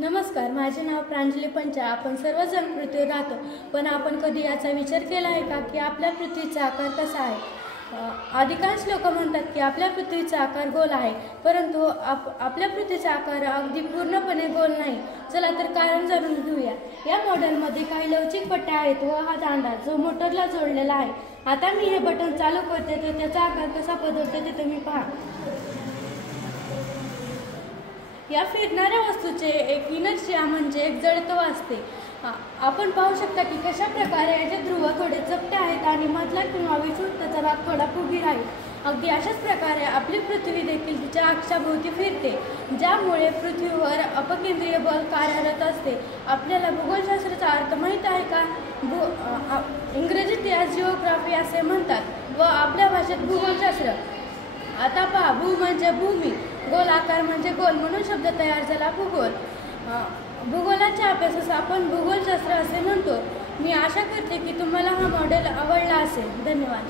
नमस्कार, माझे नाव प्रांजली पंचा. आपण सर्वजण पृथ्वीवर राहतो, पण आपण कधी याचा विचार केला आहे का की आपल्या पृथ्वीचा आकार कसा आहे? अधिकांश लोक म्हणतात की आपल्या पृथ्वीचा आकार गोल आहे, परंतु आपल्या पृथ्वीचा आकार अगदी पूर्णपणे गोल नाही. चला तर कारण जाणून घेऊया. या मॉडेलमध्ये काही लवचिक पट्ट्या आहेत व हा दांडा जो मोटरला जोडलेला आहे. आता मी हे बटन चालू करते तर त्याचा आकार कसा बदलतो ते तुम्ही पहा. या फिरणाऱ्या वस्तूचे एक इनर्शिया म्हणजे एक जडत्व असते. आपण पाहू शकता की कशा प्रकारे याचे ध्रुव थोडे चपटे आहेत आणि मधला किंवा विषुवृत्ताचा भाग थोडा फुगीर आहे. अगदी अशाच प्रकारे आपली पृथ्वी देखील तिच्या अक्षाभोवती फिरते, ज्यामुळे पृथ्वीवर अपकेंद्रीय बल कार्यरत असते. आपल्याला भूगोलशास्त्राचा अर्थ माहीत आहे का? इंग्रजीत यास जिओग्राफी असे म्हणतात व आपल्या भाषेत भूगोलशास्त्र. आता पहा, भू म्हणजे भूमी, गोल आकार म्हणजे गोल, म्हणून शब्द तयार झाला भूगोल. भूगोलाच्या अभ्यासास आपण भूगोलशास्त्र असे म्हणतो. मी आशा करते की तुम्हाला हा मॉडेल आवडला असेल. धन्यवाद.